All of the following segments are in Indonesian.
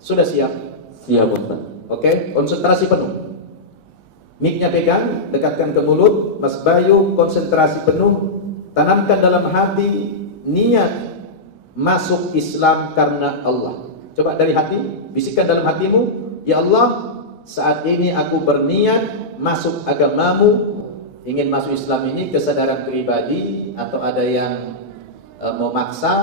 Sudah siap? Siap Ustaz. Oke, konsentrasi penuh. Mic-nya pegang, dekatkan ke mulut. Mas Bayu konsentrasi penuh. Tanamkan dalam hati niat masuk Islam karena Allah. Coba dari hati, bisikkan dalam hatimu, ya Allah, saat ini aku berniat masuk agamamu. Ingin masuk Islam ini kesadaran pribadi, atau ada yang memaksa,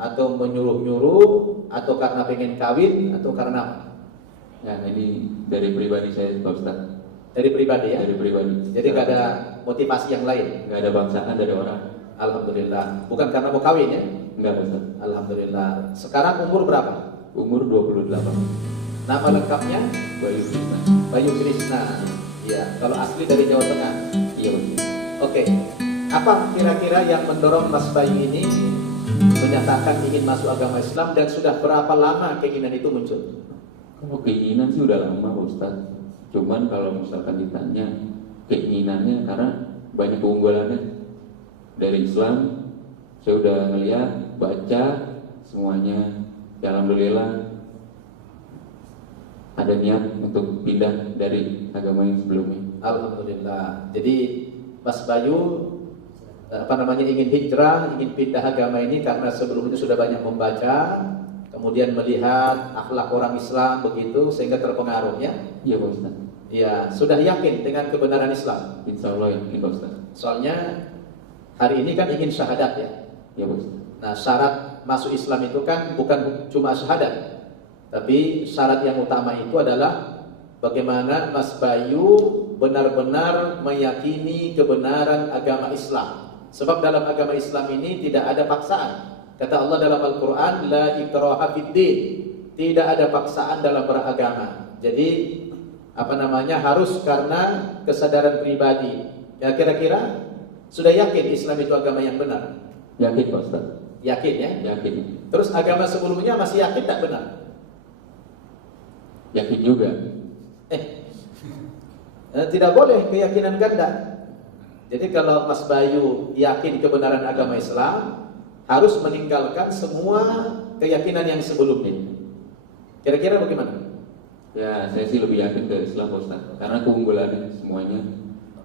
atau menyuruh-nyuruh, atau karena pengen kawin, atau karena apa? Ya, ini dari pribadi saya Pak Ustaz. Dari pribadi ya? Dari pribadi. Jadi nggak ada motivasi yang lain? Nggak ada bangsaan dari orang. Alhamdulillah. Bukan karena mau kawin ya? Nggak Ustaz. Alhamdulillah. Sekarang umur berapa? Umur 28. Nama lengkapnya? Bayu Krishna. Bayu Krishna. Ya, kalau asli dari Jawa Tengah. Iya Ustaz. Oke. Apa kira-kira yang mendorong Mas Bayu ini menyatakan ingin masuk agama Islam, dan sudah berapa lama keinginan itu muncul? Kalau keinginan sih udah lama Pak Ustaz. Cuman kalau misalkan ditanya keinginannya, karena banyak keunggulannya dari Islam. Saya udah ngeliat, baca semuanya. Ya, alhamdulillah ada niat untuk pindah dari agama yang sebelumnya. Alhamdulillah. Jadi Mas Bayu ingin hijrah, ingin pindah agama ini karena sebelumnya sudah banyak membaca, kemudian melihat akhlak orang Islam begitu sehingga terpengaruh ya. Iya Pak Ustaz. Ya, sudah yakin dengan kebenaran Islam. Insya Allah yakin Pak Ustaz. Soalnya hari ini kan ingin syahadat ya. Iya Pak Ustaz. Nah, syarat masuk Islam itu kan bukan cuma syahadat, tapi syarat yang utama itu adalah bagaimana Mas Bayu benar-benar meyakini kebenaran agama Islam. Sebab dalam agama Islam ini tidak ada paksaan. Kata Allah dalam Al-Quran, la ikraha fiddin. Tidak ada paksaan dalam beragama. Jadi harus karena kesadaran pribadi. Ya, kira-kira sudah yakin Islam itu agama yang benar? Yakin Pak Ustaz. Yakin ya? Yakin. Terus agama sebelumnya masih yakin tak benar? Yakin juga. Tidak boleh keyakinan ganda. Jadi kalau Mas Bayu yakin kebenaran agama Islam, harus meninggalkan semua keyakinan yang sebelumnya. Kira-kira bagaimana? Ya, saya sih lebih yakin ke Islam Pak Ustaz, karena keunggulannya semuanya.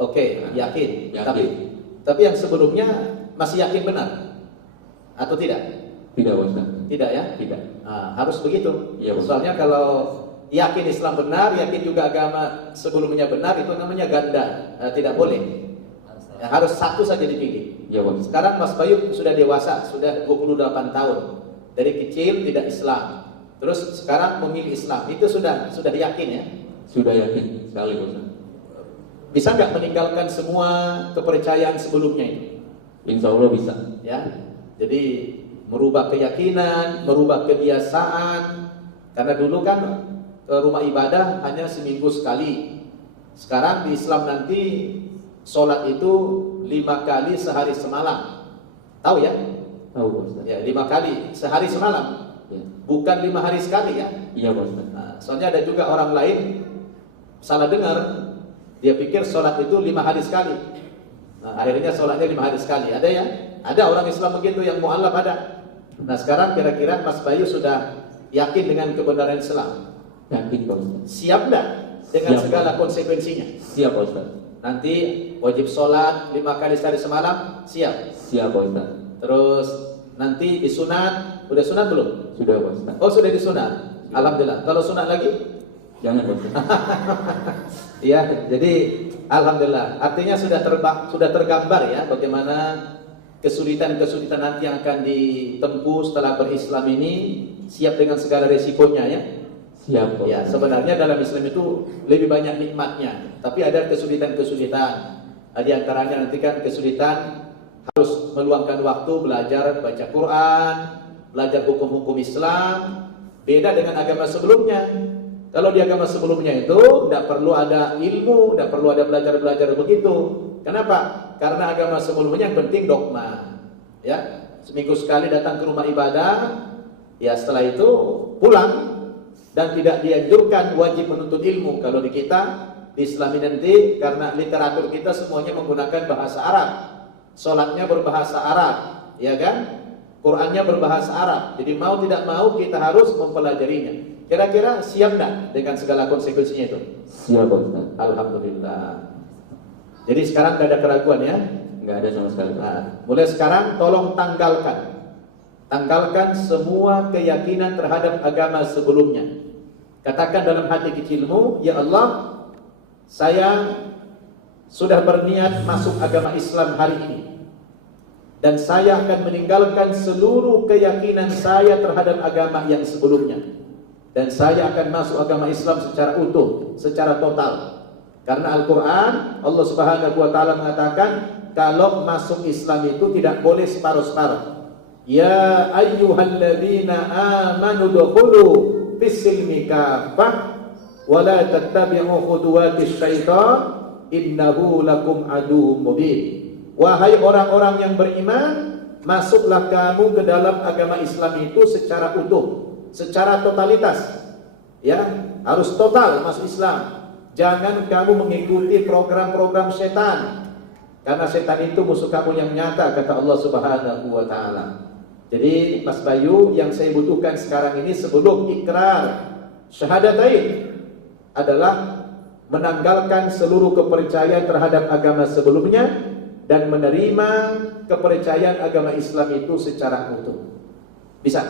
Oke, yakin. Yakin. Tapi yang sebelumnya masih yakin benar atau tidak? Tidak Pak Ustaz. Tidak ya? Tidak. Nah, harus begitu. Iya, Pak. Soalnya kalau yakin Islam benar, yakin juga agama sebelumnya benar, itu namanya ganda. Tidak boleh. Ya, harus satu saja dipilih. Iya Pak. Sekarang Mas Bayu sudah dewasa, sudah 28 tahun. Dari kecil tidak Islam. Terus sekarang memilih Islam. Itu sudah yakin ya? Sudah yakin sekali Pak Ustaz. Bisa nggak meninggalkan semua kepercayaan sebelumnya itu? Insya Allah bisa. Ya. Jadi merubah keyakinan, merubah kebiasaan. Karena dulu kan ke rumah ibadah hanya seminggu sekali. Sekarang di Islam nanti sholat itu 5 kali sehari semalam. Tahu ya? Tahu Pak Ustaz. Ya, 5 kali sehari semalam. Ya. Bukan 5 hari sekali ya. Iya Pak Ustaz. Nah, soalnya ada juga orang lain salah dengar. Dia pikir sholat itu 5 hari sekali. Nah, akhirnya sholatnya 5 hari sekali. Ada ya? Ada orang Islam begitu yang mu'alaf ada. Nah, sekarang kira-kira Mas Bayu sudah yakin dengan kebenaran Islam? Yakin Pak Ustaz. Siap enggak dengan Siap. segala konsekuensinya? Siap Pak Ustaz. Nanti wajib sholat 5 kali sehari semalam, siap? Siap Pak Ustaz. Terus nanti disunat, udah sunat belum? Sudah Pak Ustaz. Oh, sudah disunat. Alhamdulillah. Kalau sunat lagi? Jangan Pak Ustaz. Ya, jadi alhamdulillah. Artinya sudah tergambar ya bagaimana kesulitan-kesulitan nanti yang akan ditempuh setelah berislam ini, siap dengan segala resikonya ya. Siap Pak Ustaz. Ya, sebenarnya dalam Islam itu lebih banyak nikmatnya, tapi ada kesulitan-kesulitan. Di antaranya nanti kan kesulitan harus meluangkan waktu belajar baca Quran, belajar hukum-hukum Islam. Beda dengan agama sebelumnya. Kalau di agama sebelumnya itu tidak perlu ada ilmu, tidak perlu ada belajar-belajar begitu. Kenapa? Karena agama sebelumnya yang penting dogma. Ya, seminggu sekali datang ke rumah ibadah, ya setelah itu pulang, dan tidak dianjurkan wajib menuntut ilmu. Kalau di kita di Islam ini nanti karena literatur kita semuanya menggunakan bahasa Arab, sholatnya berbahasa Arab, ya kan? Qurannya berbahasa Arab. Jadi mau tidak mau kita harus mempelajarinya. Kira-kira siap nggak dengan segala konsekuensinya itu? Siap Ustaz. Alhamdulillah. Jadi sekarang tidak ada keraguan ya? Nggak ada sama sekali. Nah, mulai sekarang tolong tanggalkan semua keyakinan terhadap agama sebelumnya. Katakan dalam hati kecilmu, ya Allah, saya sudah berniat masuk agama Islam hari ini, dan saya akan meninggalkan seluruh keyakinan saya terhadap agama yang sebelumnya, dan saya akan masuk agama Islam secara utuh, secara total. Karena Al-Quran, Allah Subhanahu wa Ta'ala mengatakan, kalau masuk Islam itu tidak boleh separuh-separuh. Ya ayyuhalladzina amanu dukhulu fis-silmi kaffah wa la tattabi'u khutuwatis syaitan innahu lakum aduwwum mubin. Wahai orang-orang yang beriman, masuklah kamu ke dalam agama Islam itu secara utuh, secara totalitas. Ya, harus total masuk Islam. Jangan kamu mengikuti program-program setan, karena setan itu musuh kamu yang nyata, kata Allah Subhanahu wa Ta'ala. Jadi Mas Bayu, yang saya butuhkan sekarang ini sebelum ikrar syahadatain adalah menanggalkan seluruh kepercayaan terhadap agama sebelumnya dan menerima kepercayaan agama Islam itu secara utuh. Bisa?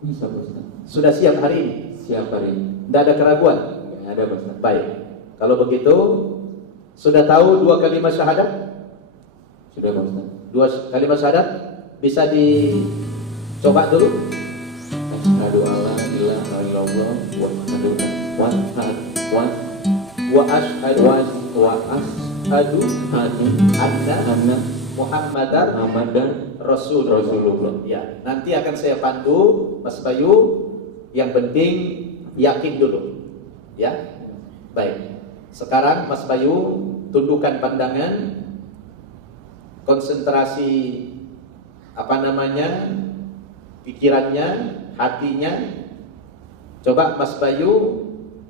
Bisa Ustaz. Sudah siap hari ini? Siap hari ini. Tidak ada keraguan? Nggak ada Ustaz. Baik. Kalau begitu, sudah tahu 2 kalimat syahadat? Sudah Ustaz. 2 kalimat syahadat bisa dicoba dulu. Asyhadu alla ilaha illallah wa asyhadu anna Muhammadar Muhammadan Rasulullah. Ya, nanti akan saya pandu Mas Bayu. Yang penting yakin dulu. Ya. Baik. Sekarang Mas Bayu tundukkan pandangan, konsentrasi pikirannya, hatinya. Coba Mas Bayu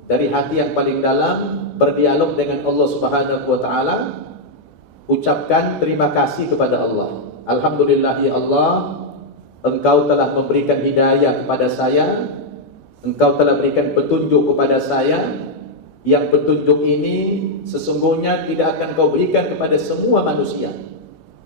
dari hati yang paling dalam berdialog dengan Allah Subhanahu wa Ta'ala. Ucapkan terima kasih kepada Allah. Alhamdulillah ya Allah, Engkau telah memberikan hidayah kepada saya. Engkau telah berikan petunjuk kepada saya. Yang petunjuk ini sesungguhnya tidak akan Kau berikan kepada semua manusia,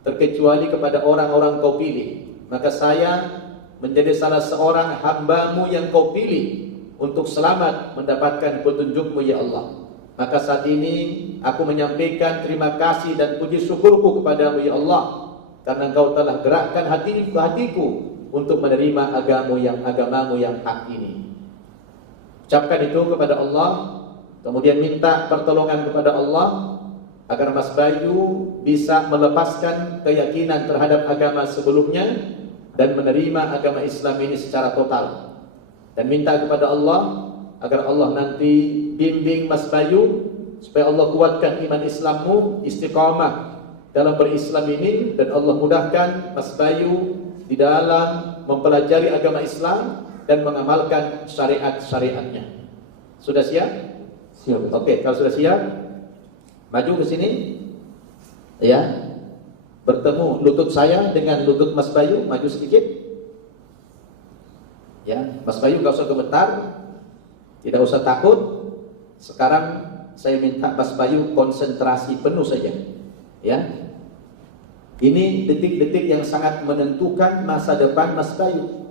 terkecuali kepada orang-orang Kau pilih. Maka saya menjadi salah seorang hamba-Mu yang Kau pilih untuk selamat mendapatkan petunjuk-Mu ya Allah. Maka saat ini aku menyampaikan terima kasih dan puji syukurku kepada-Mu ya Allah, karena Engkau telah gerakkan hatiku untuk menerima agamamu yang hak ini. Ucapkan itu kepada Allah, kemudian minta pertolongan kepada Allah agar Mas Bayu bisa melepaskan keyakinan terhadap agama sebelumnya dan menerima agama Islam ini secara total. Dan minta kepada Allah agar Allah nanti bimbing Mas Bayu supaya Allah kuatkan iman Islammu, istiqamah dalam berislam ini, dan Allah mudahkan Mas Bayu di dalam mempelajari agama Islam dan mengamalkan syariat-syariatnya. Sudah siap? Siap. Oke, kalau sudah siap, maju ke sini. Ya. Bertemu lutut saya dengan lutut Mas Bayu, maju sedikit. Ya, Mas Bayu enggak usah gemetar. Tidak usah takut. Sekarang saya minta Mas Bayu konsentrasi penuh saja. Ya. Ini detik-detik yang sangat menentukan masa depan Mas Bayu.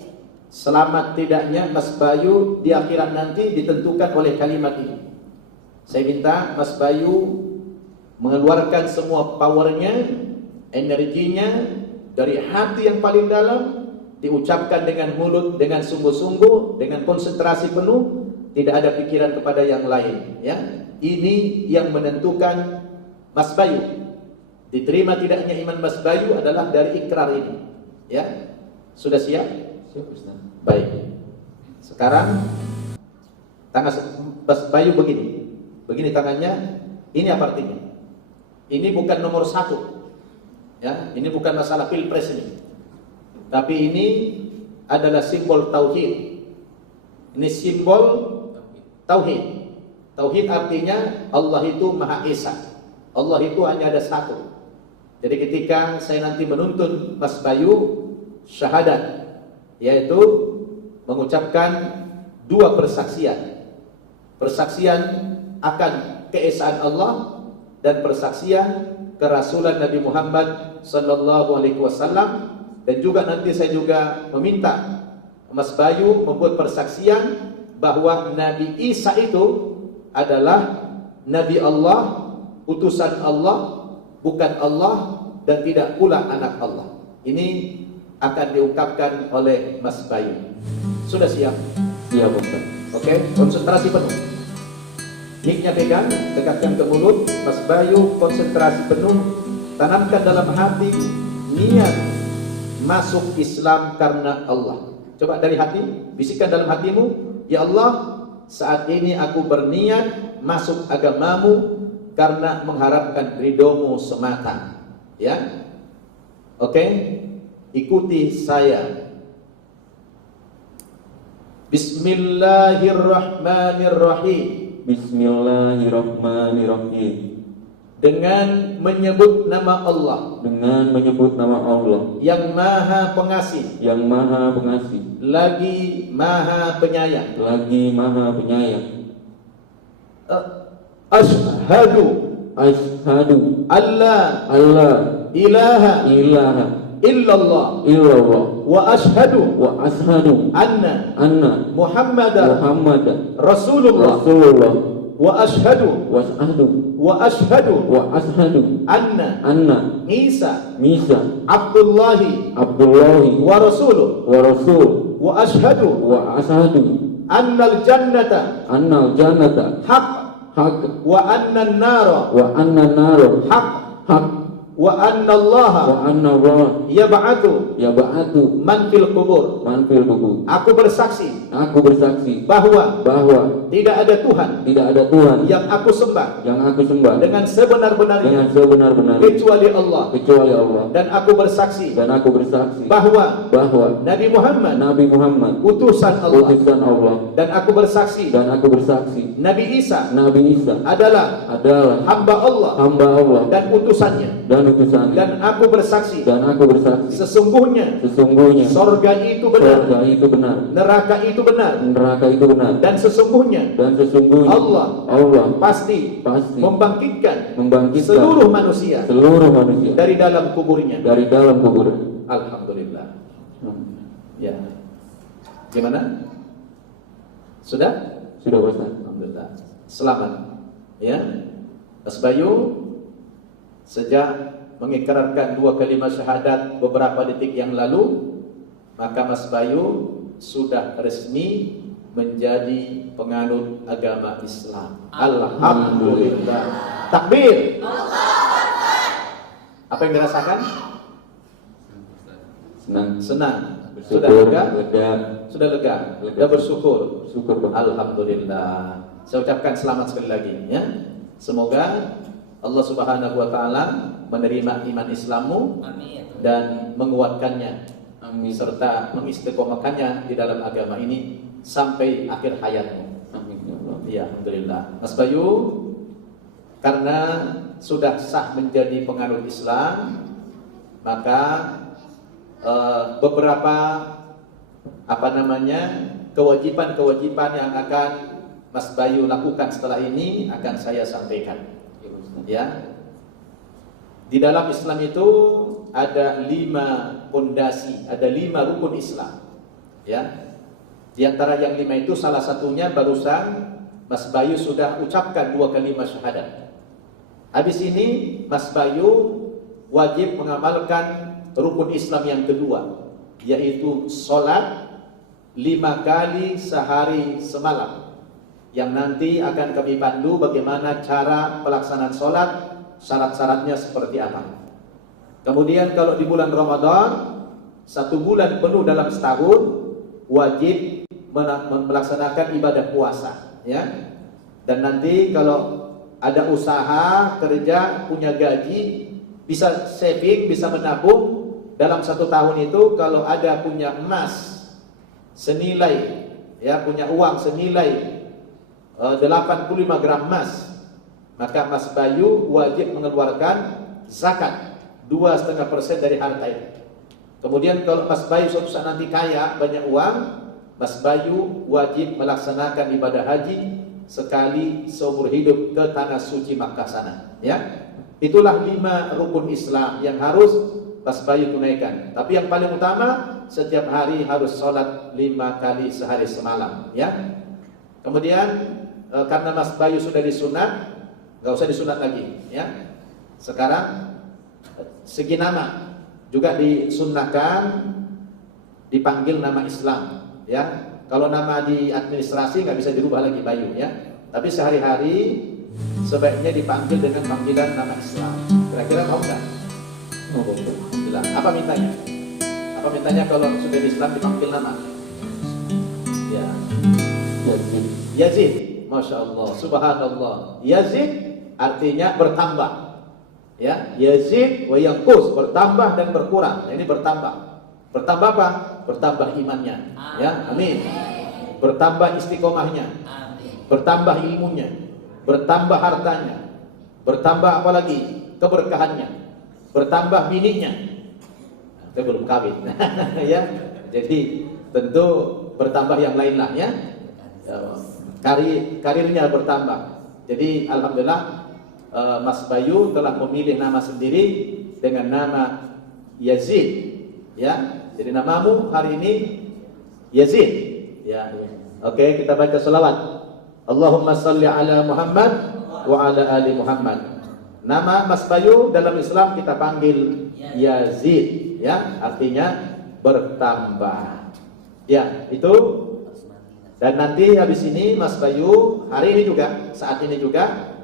Selamat tidaknya Mas Bayu di akhirat nanti ditentukan oleh kalimat ini. Saya minta Mas Bayu mengeluarkan semua powernya, energinya dari hati yang paling dalam, diucapkan dengan mulut, dengan sungguh-sungguh, dengan konsentrasi penuh, tidak ada pikiran kepada yang lain. Ya, ini yang menentukan Mas Bayu. Diterima tidaknya iman Mas Bayu adalah dari ikrar ini. Ya, sudah siap? Siap Ustaz. Baik. Sekarang tangan Mas Bayu begini. Begini tangannya. Ini apa artinya? Ini bukan nomor 1. Ya, ini bukan masalah pilpres ini. Tapi ini adalah simbol tauhid. Ini simbol tauhid. Tauhid artinya Allah itu Maha Esa. Allah itu hanya ada satu. Jadi ketika saya nanti menuntun Mas Bayu syahadat, yaitu mengucapkan dua persaksian. Persaksian akan keesaan Allah dan persaksian kerasulan Nabi Muhammad sallallahu alaihi wasallam. Dan juga nanti saya juga meminta Mas Bayu membuat persaksian bahwa Nabi Isa itu adalah Nabi Allah, utusan Allah, bukan Allah, dan tidak pula anak Allah. Ini akan diungkapkan oleh Mas Bayu. Sudah siap? Siap Ustaz. Oke, konsentrasi penuh. Mic-nya pegang, dekatkan ke mulut. Mas Bayu konsentrasi penuh, tanamkan dalam hati niat masuk Islam karena Allah. Coba dari hati, bisikkan dalam hatimu, ya Allah, saat ini aku berniat masuk agamamu karena mengharapkan ridhomu semata. Ya, oke, ikuti saya. Bismillahirrahmanirrahim. Bismillahirrahmanirrahim. Dengan menyebut nama Allah, dengan menyebut nama Allah yang Maha Pengasih, yang Maha Pengasih, lagi Maha Penyayang. lagi Maha Penyayang. Asyhadu Asyhadu alla alla ilaha ilaha illallah illallah wa asyhadu wa asyhadu anna anna Muhammadar Muhammadan Rasulullah Rasulullah wa asyhadu wa asyhadu wa asyhadu anna Isa Misa Abdullahi Abdullahi wa rasuluh wa rasul wa asyhadu annal jannata annal jannata haq haq wa annan nara wa anna nar haq haq wa anna Allah wa anna Allah yab'atu yab'atu man fil qubur. man fil qubur. Aku bersaksi bahwa bahwa tidak ada Tuhan tidak ada Tuhan yang aku sembah dengan sebenar-benarnya kecuali Allah. Dan aku bersaksi bahwa Nabi Muhammad utusan Allah. Dan aku bersaksi Nabi Isa adalah hamba Allah dan utusannya. Dan aku bersaksi sesungguhnya sorga itu benar, neraka itu benar, dan sesungguhnya Allah pasti membangkitkan seluruh manusia dari dalam kuburnya. Alhamdulillah. Ya, gimana? Sudah Ustaz. Alhamdulillah. Selamat. Ya, Mas Bayu sejak mengikrarkan dua kalimat syahadat beberapa detik yang lalu, maka Mas Bayu sudah resmi menjadi penganut agama Islam. Alhamdulillah. Takbir. Apa yang dirasakan? Senang. Sudah lega? Sudah lega. Sudah bersyukur. Alhamdulillah. Saya ucapkan selamat sekali lagi ya. Semoga Allah Subhanahu wa taala menerima iman Islammu dan menguatkannya, serta mengistiqomahkannya di dalam agama ini sampai akhir hayatmu. Ya, alhamdulillah. Mas Bayu, karena sudah sah menjadi penganut Islam, maka beberapa kewajiban yang akan Mas Bayu lakukan setelah ini akan saya sampaikan. Ya, di dalam Islam itu ada 5 pondasi, ada 5 rukun Islam. Ya, di antara yang 5 itu salah satunya barusan Mas Bayu sudah ucapkan 2 kalimat syahadat. Habis ini Mas Bayu wajib mengamalkan rukun Islam yang kedua, yaitu sholat 5 kali sehari semalam, yang nanti akan kami pandu bagaimana cara pelaksanaan sholat, syarat-syaratnya seperti apa. Kemudian kalau di bulan Ramadan, 1 bulan penuh dalam setahun, wajib melaksanakan ibadah puasa, ya. Dan nanti kalau ada usaha, kerja, punya gaji, bisa saving, bisa menabung dalam 1 tahun itu. Kalau ada punya emas senilai, ya, punya uang senilai 85 gram emas, maka Mas Bayu wajib mengeluarkan zakat 2,5% dari harta itu. Kemudian kalau Mas Bayu suatu saat nanti kaya, banyak uang, Mas Bayu wajib melaksanakan ibadah haji sekali seumur hidup ke tanah suci Makkah sana. Ya, itulah 5 rukun Islam yang harus Mas Bayu tunaikan. Tapi yang paling utama, setiap hari harus sholat 5 kali sehari semalam. Ya. Kemudian karena Mas Bayu sudah disunat, nggak usah disunat lagi. Ya. Sekarang segi nama juga disunnahkan dipanggil nama Islam, ya. Kalau nama di administrasi nggak bisa dirubah lagi Bayu, ya. Tapi sehari-hari sebaiknya dipanggil dengan panggilan nama Islam. Kira-kira mau nggak? Oh, betul. Bilang. Apa mintanya? Apa mintanya kalau sudah di Islam dipanggil nama? Ya. Yazid. Yazid. Masya Allah, Subhanallah. Yazid artinya bertambah. Ya, yazid wa yanqus, bertambah dan berkurang. Ini bertambah. Bertambah apa? Bertambah imannya. Ya, amin. Bertambah istiqomahnya. Bertambah ilmunya. Bertambah hartanya. Bertambah apa lagi? Keberkahannya. Bertambah bininya. Saya belum kawin. Ya. Jadi tentu bertambah yang lain lah, ya. Karirnya bertambah. Jadi alhamdulillah Mas Bayu telah memilih nama sendiri dengan nama Yazid, ya. Jadi namamu hari ini Yazid, ya. Oke, kita baca selawat. Allahumma salli ala Muhammad wa ala ali Muhammad. Nama Mas Bayu dalam Islam kita panggil Yazid, ya. Artinya bertambah. Ya, itu. Dan nanti habis ini Mas Bayu hari ini juga, saat ini juga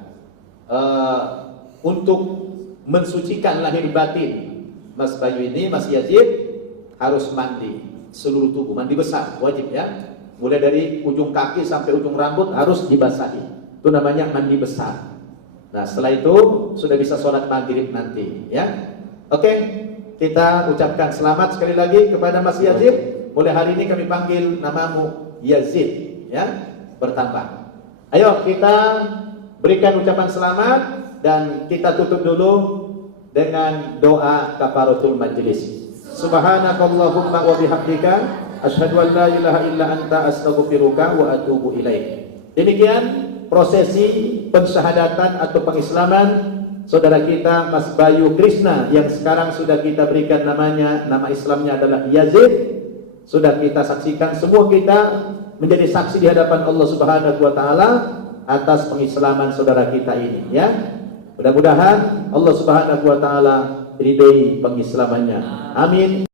untuk mensucikan lahir batin Mas Bayu ini, Mas Yazid harus mandi seluruh tubuh, mandi besar, wajib, ya. Mulai dari ujung kaki sampai ujung rambut harus dibasahi. Itu namanya mandi besar. Nah, setelah itu sudah bisa sholat maghrib nanti, ya. Oke, kita ucapkan selamat sekali lagi kepada Mas Yazid. Mulai hari ini kami panggil namamu Yazid, ya, bertambah. Ayo kita berikan ucapan selamat dan kita tutup dulu dengan doa kafaratul majlis. Subhanakallahumma wa bihamdika asyhadu an la ilaha illa anta astaghfiruka wa atubu ilaik. Demikian prosesi pensyahadatan atau pengislaman saudara kita Mas Bayu Krishna yang sekarang sudah kita berikan namanya, nama Islamnya adalah Yazid. Sudah kita saksikan, semua kita menjadi saksi di hadapan Allah Subhanahu wa taala atas pengislaman saudara kita ini, ya. Mudah-mudahan Allah Subhanahu wa taala ridhoi pengislamannya. Amin.